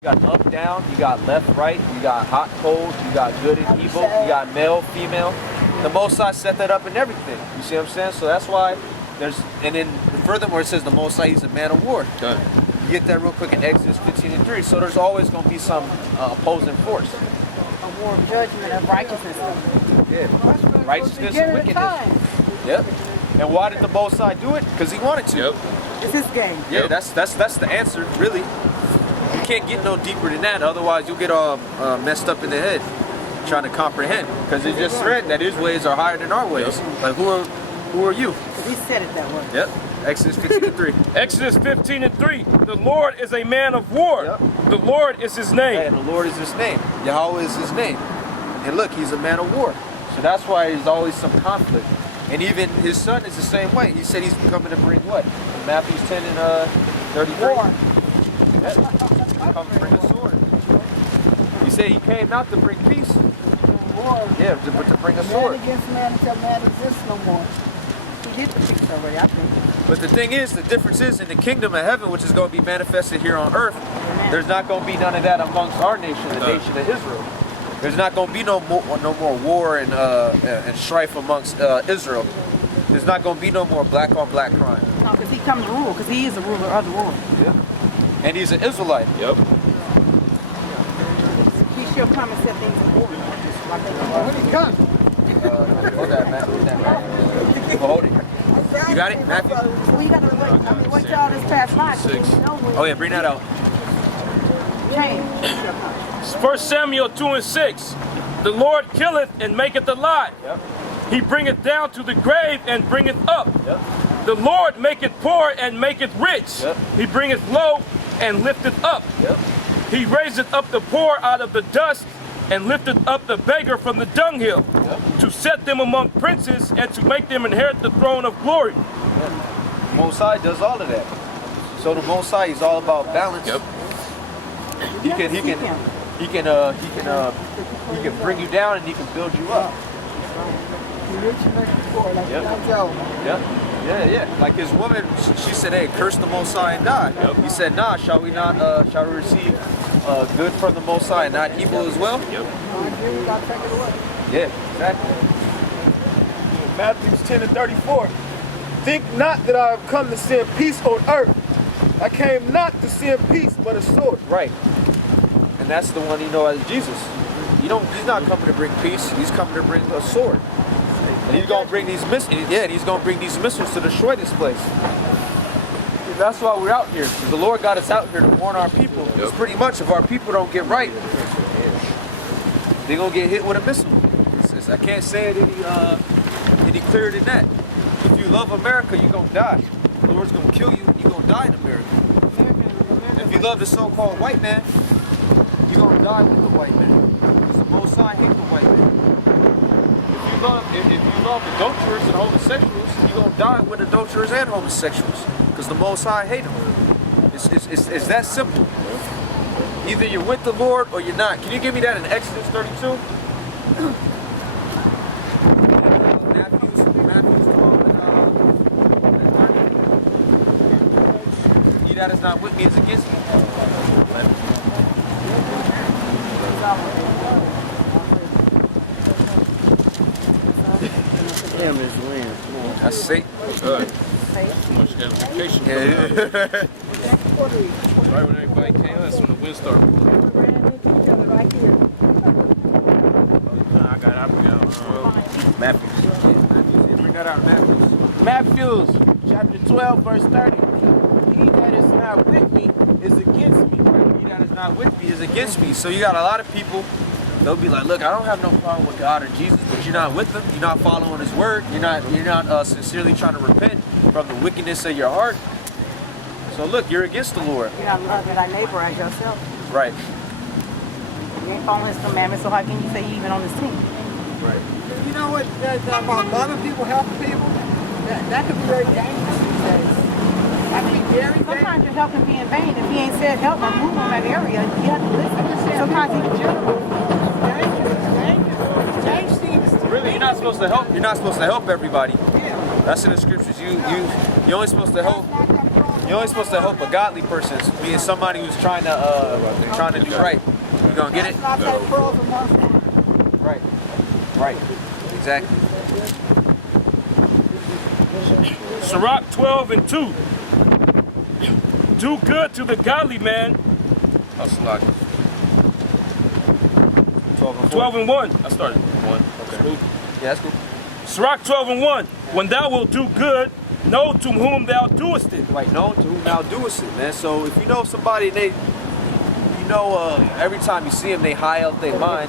You got up, down, you got left, right, you got hot, cold, you got good and evil, you got male, female. The Most High set that up in everything. You see what I'm saying? So that's why there's, and then furthermore it says the Most High, he's a man of war. Done. You get that real quick in Exodus 15:3. So there's always going to be some opposing force. A war of judgment of righteousness. Yeah. Righteousness and wickedness. Yep. And why did the Most High do it? Because he wanted to. Yep. It's his game. Yeah, that's the answer, really. You can't get no deeper than that, otherwise you'll get all messed up in the head trying to comprehend. Because it just said that his ways are higher than our ways. Yep. Like who are you? He said it that way. Yep. Exodus 15:3. Exodus 15:3. The Lord is a man of war. Yep. The Lord is his name. And the Lord is his name. Yahweh is his name. And look, he's a man of war. So that's why there's always some conflict. And even his son is the same way. He said he's coming to bring what? Matthew 10:33. War. He come to bring a sword. He said he came not to bring peace. War. Yeah, but to bring a Man sword. against man until man exists no more. He did the peace already, I think. But the thing is, the difference is in the kingdom of heaven, which is going to be manifested here on earth, there's not going to be none of that amongst our nation, the nation of Israel. There's not going to be no more war and strife amongst Israel. There's not going to be no more black on black crime. No, because he comes to rule, because he is the ruler of the world. Yeah. And he's an Israelite. Yep. He shall come and set things in order. Just like when he comes. Hold that, Matt. Hold that, Matt. Hold it. You got it, Matthew? Well, you got to wait. I mean, wait till all this past by. 6. Oh yeah, bring that out. Change. 1 Samuel 2:6. The Lord killeth and maketh alive. Yep. He bringeth down to the grave and bringeth up. Yep. The Lord maketh poor and maketh rich. Yep. He bringeth low and lifteth up. Yep. He raiseth up the poor out of the dust and lifteth up the beggar from the dunghill, to set them among princes and to make them inherit the throne of glory. Yeah. Most High does all of that. So the Most High is all about balance. Yep. He can bring you down and he can build you up. Yeah. Like his woman, she said, "Hey, curse the Most High and die." Yep. He said, "Nah, shall we receive good from the Most High and not evil as well?" Yep. Yeah, exactly. Matthew 10:34. Think not that I have come to send peace on earth. I came not to send peace, but a sword. Right. And that's the one as Jesus. He's not coming to bring peace. He's coming to bring a sword. And he's gonna bring these missiles. Yeah, and he's gonna bring these missiles to destroy this place. That's why we're out here. Because the Lord got us out here to warn our people. Because pretty much if our people don't get right, they're gonna get hit with a missile. I can't say it any clearer than that. If you love America, you're gonna die. The Lord's gonna kill you, you're gonna die in America. If you love the so-called white man, you're gonna die with the white man. Because the Most High hate the white man. If you love adulterers and homosexuals, you're gonna die with adulterers and homosexuals. Because the Most High hate them. It's that simple. Either you're with the Lord or you're not. Can you give me that in Exodus 32? Matthew's 12 and 30. He that is not with me is against me. Damn this wind. That's Satan. Good. Too much amplification. Yeah. Right when everybody came, that's when the wind started blowing. I got Matthew. Bring that out, Matthew. Matthew chapter 12, verse 30. He that is not with me is against me. He that is not with me is against me. So you got a lot of people, they'll be like, look, I don't have no problem with God or Jesus, but you're not with them. You're not following his word. You're not sincerely trying to repent from the wickedness of your heart. So look, you're against the Lord. You got to love thy neighbor as yourself. Right. You ain't following his commandments, so how can you say you even on this team? Right. You know what, about loving people, helping people, that could be very dangerous these days. That could be very dangerous. Sometimes your help can be in vain. If he ain't said help or move on that area, you have to listen. Sometimes he James seems to Really, you're not supposed to help. You're not supposed to help everybody. yeah. That's in the scriptures. You're only supposed to help. That's not You're only supposed to help a godly person, being somebody who's trying to do right. You gonna get it? That's not that pearls of one. Right. Right. Exactly. Sirach 12 and 2. Do good to the godly man. That's like 12 and 1. I started one. Okay. Yeah, that's cool. Sirach 12 and 1. When thou wilt do good, know to whom thou doest it. Right, know to whom thou doest it, man. So if you know somebody, every time you see them, they high out their mind.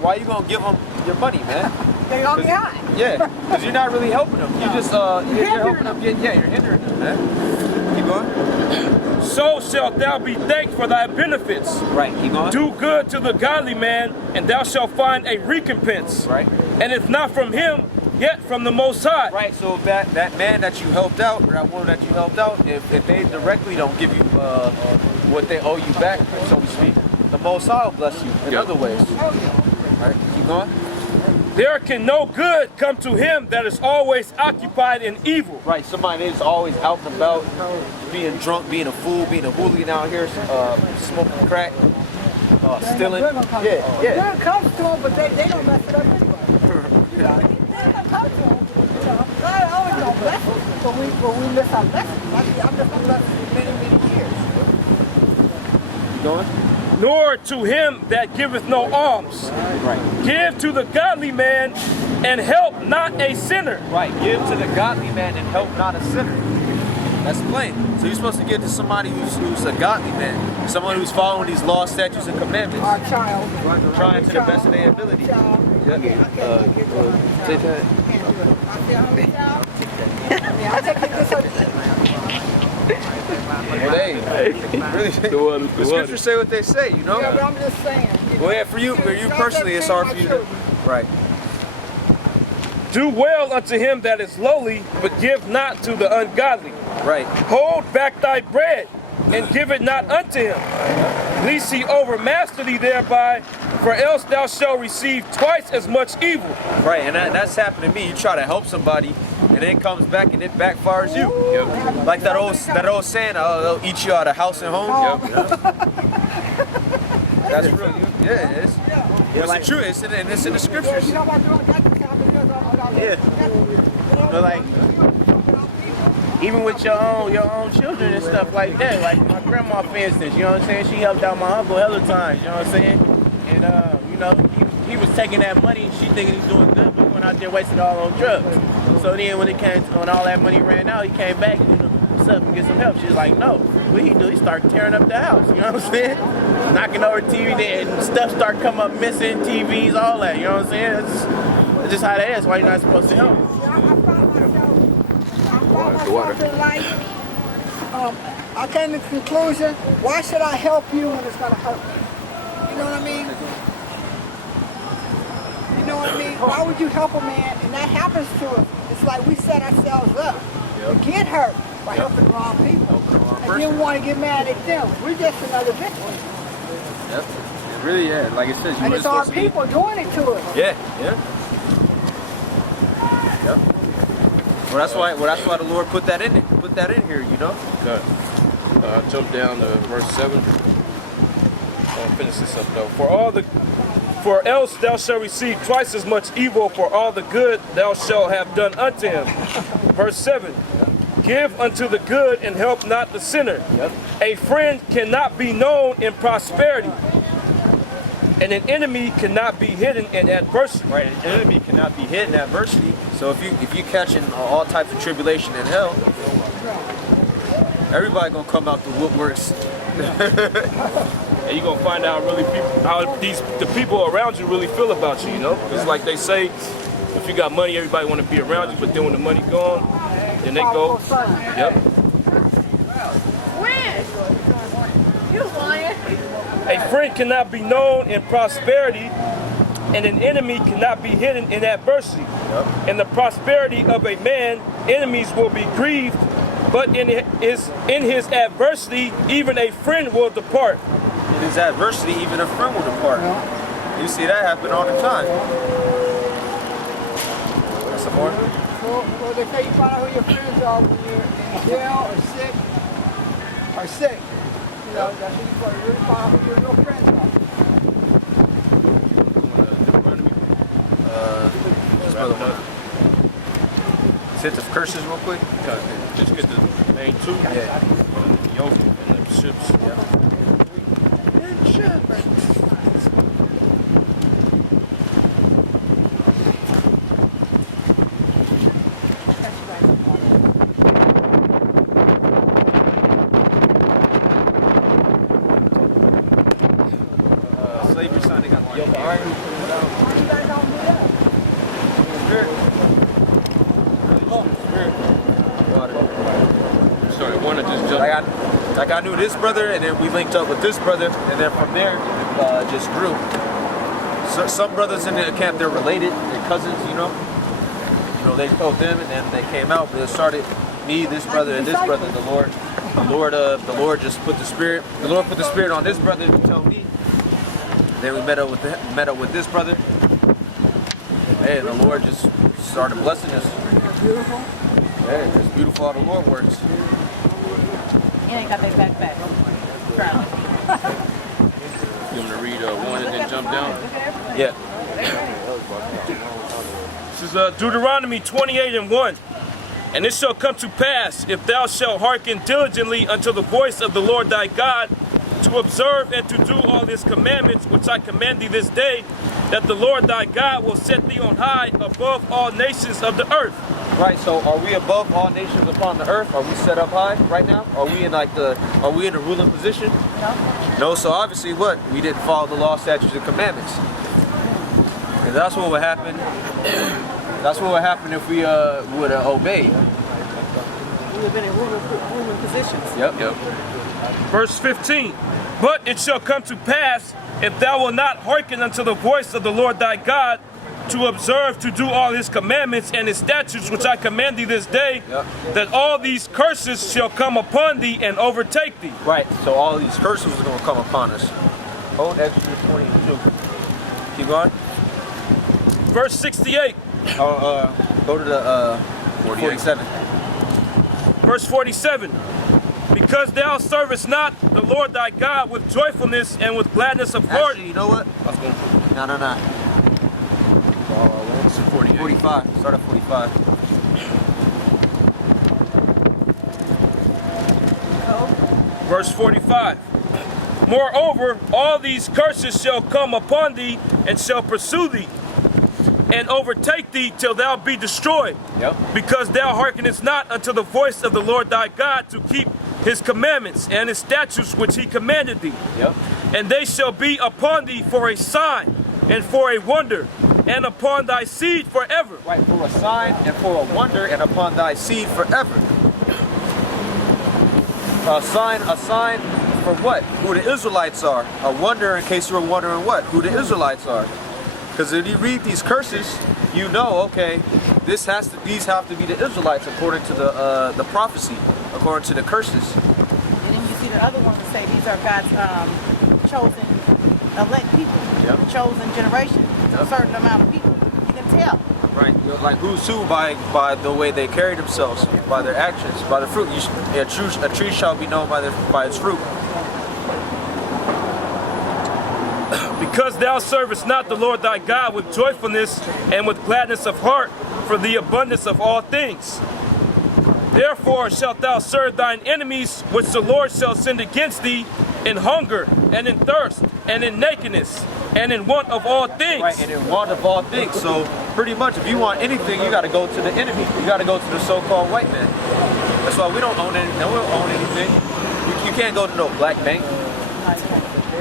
Why you gonna give them your money, man? They gonna be high. Yeah, because you're not really helping them. You just you're helping them get, you're hindering them, man. Keep going. So shalt thou be thanked for thy benefits. Right, keep going. Do good to the godly man, and thou shalt find a recompense. Right. And if not from him, yet from the Most High. Right, so if that man that you helped out, or that woman that you helped out, if they directly don't give you what they owe you back, so to speak, the Most High will bless you in other ways. Right, keep going. There can no good come to him that is always occupied in evil. Right, somebody that's always out and about, being drunk, being a fool, being a hooligan out here, smoking crack, stealing. Good gonna come to them. Yeah. Good comes to them, but they don't mess it up anyway. Good gonna come to them. God always gonna bless us, but we miss our blessings. I missed my blessings many years. You going? Nor to him that giveth no alms. Right. Give to the godly man, and help not a sinner. Right, give to the godly man and help not a sinner. That's plain. So you're supposed to give to somebody who's a godly man, someone who's following these laws, statutes, and commandments, Our child. trying to the best of their ability. Child. Yeah. I can't get one. Say that. Can't do it. I feel hungry, child. I take this Well, really, the scriptures say what they say, you know? Yeah, but I'm just saying. Well, yeah, for you personally, it's hard for you to. Right. Do well unto him that is lowly, but give not to the ungodly. Right. Hold back thy bread, and give it not unto him, lest he overmaster thee thereby, for else thou shalt receive twice as much evil. Right, and that's happened to me. You try to help somebody, and then it comes back and it backfires you. Yep. Like that old saying, they'll eat you out of house and home. Yep. That's real. Yeah, it is. It's the truth. It's in the scriptures. You know what I'm doing? Yeah. But like, even with your own children and stuff like that. Like my grandma, for instance, you know what I'm saying? She helped out my uncle hella times, you know what I'm saying? And you know, he was taking that money and she thinking he's doing good, but going out there wasting all on drugs. So then when all that money ran out, he came back and what's up and get some help. She was like, no. What he do? He started tearing up the house, you know what I'm saying? Knocking over TV there and stuff start coming up missing, TVs, all that, you know what I'm saying? It's just how that is. Why you're not supposed to help? I came to the conclusion, why should I help you when it's going to hurt me? You know what I mean? You know what I mean? Why would you help a man? And that happens to us. It's like we set ourselves up to get hurt by helping the wrong people. And then we want to get mad at them. We're just another victim. Yep. It really, yeah. Like it says, And it's our people doing it to us. Yeah, yeah. Yep. Well, that's why the Lord put that in it. Put that in here, you know. Okay. Jump down to verse 7. I'll finish this up though. For else thou shalt receive twice as much evil for all the good thou shalt have done unto him. Verse 7. Give unto the good and help not the sinner. Yep. A friend cannot be known in prosperity, and an enemy cannot be hidden in adversity. Right, an enemy cannot be hidden in adversity. So if you catching all types of tribulation in hell, everybody gonna come out the woodworks. And you're gonna find out really how the people around you really feel about you, you know? It's like they say, if you got money, everybody wanna be around you, but then when the money gone, then they go. Yep. When? You lying? A friend cannot be known in prosperity, and an enemy cannot be hidden in adversity. Yep. In the prosperity of a man, enemies will be grieved, but in his adversity, even a friend will depart. In his adversity, even a friend will depart. You see that happen all the time. Some more? Well, they say you find out who your friends are when you're in jail or sick. You know, that's when you really find out who your real friends are. This brother wanna hit the curses real quick. Just get the main two. Yeah. Yoke and the ships. Slavery sign, they got yoke of iron. You guys don't do that. Sorry, one that just jumped. Like I knew this brother, and then we linked up with this brother, and then from there, it just grew. So some brothers in the camp, they're related, they're cousins, you know. You know, they told them, and then they came out. But it started me, this brother, and this brother. The Lord just put the spirit. The Lord put the spirit on this brother to tell me. Then we met up with this brother. Hey, the Lord just started blessing us. Beautiful. Hey, it's beautiful how the Lord works. He ain't got that backpack. You want to read one and then jump down? Yeah. This is Deuteronomy 28:1. And it shall come to pass, if thou shalt hearken diligently unto the voice of the Lord thy God, to observe and to do all his commandments which I command thee this day, that the Lord thy God will set thee on high above all nations of the earth. Right, so are we above all nations upon the earth? Are we set up high right now? Are we in a ruling position? No. No, so obviously what? We didn't follow the law, statutes, and commandments. And that's what would happen. That's what would happen if we would have obeyed. We would have been in ruling positions. Yep. Verse 15. But it shall come to pass, if thou wilt not hearken unto the voice of the Lord thy God, to observe to do all his commandments and his statutes which I command thee this day, that all these curses shall come upon thee and overtake thee. Right, so all these curses are going to come upon us. Hold Exodus 22. Keep going. Verse 68. Go to the 47. Verse 47. Because thou servest not the Lord thy God with joyfulness and with gladness of heart. Actually, you know what? No. 45. Start at 45. Verse 45. Moreover, all these curses shall come upon thee and shall pursue thee and overtake thee till thou be destroyed. Yep. Because thou hearkenest not unto the voice of the Lord thy God to keep his commandments and his statutes which he commanded thee. Yep. And they shall be upon thee for a sign and for a wonder, and upon thy seed forever. Right, for a sign and for a wonder, and upon thy seed forever. A sign for what? Who the Israelites are. A wonder, in case you were wondering what? Who the Israelites are. Because if you read these curses, you know, okay, these have to be the Israelites according to the prophecy, according to the curses. And then you see the other ones that say these are God's chosen elect people, Yep. chosen generation, a certain amount of people. You can tell. Right, like who's who by the way they carry themselves, by their actions, by the fruit. A tree shall be known by its fruit. Because thou servest not the Lord thy God with joyfulness and with gladness of heart for the abundance of all things. Therefore shalt thou serve thine enemies, which the Lord shall send against thee, in hunger and in thirst and in nakedness and in want of all things. Right, and in want of all things. So pretty much, if you want anything, you got to go to the enemy. You got to go to the so-called white man. That's why we don't own anything. We don't own anything. You can't go to no black bank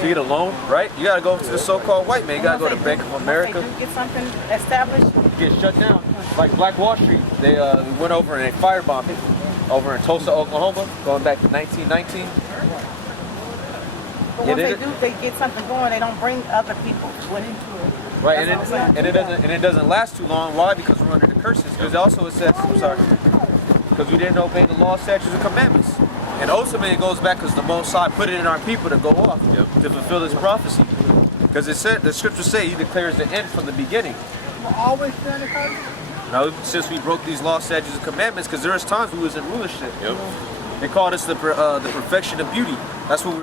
to get a loan, right? You got to go to the so-called white man. You got to go to Bank of America. Once they do get something established, Get shut down. Like Black Wall Street, they went over and they firebombed it over in Tulsa, Oklahoma, going back to 1919. but once they do, they get something going, they don't bring other people into it. Right, That's what I'm saying. and it doesn't last too long. Why? Because we're under the curses. Because also it says, I'm sorry, because we didn't obey the law, statutes, and commandments. And ultimately it goes back because the Most High put it in our people to go off to fulfill this prophecy. Because it said, the scriptures say He declares the end from the beginning. We're always doing the curse. Now, since we broke these laws, statutes, and commandments, because there was times we was in rulership. Yep. They called us the perfection of beauty. That's what we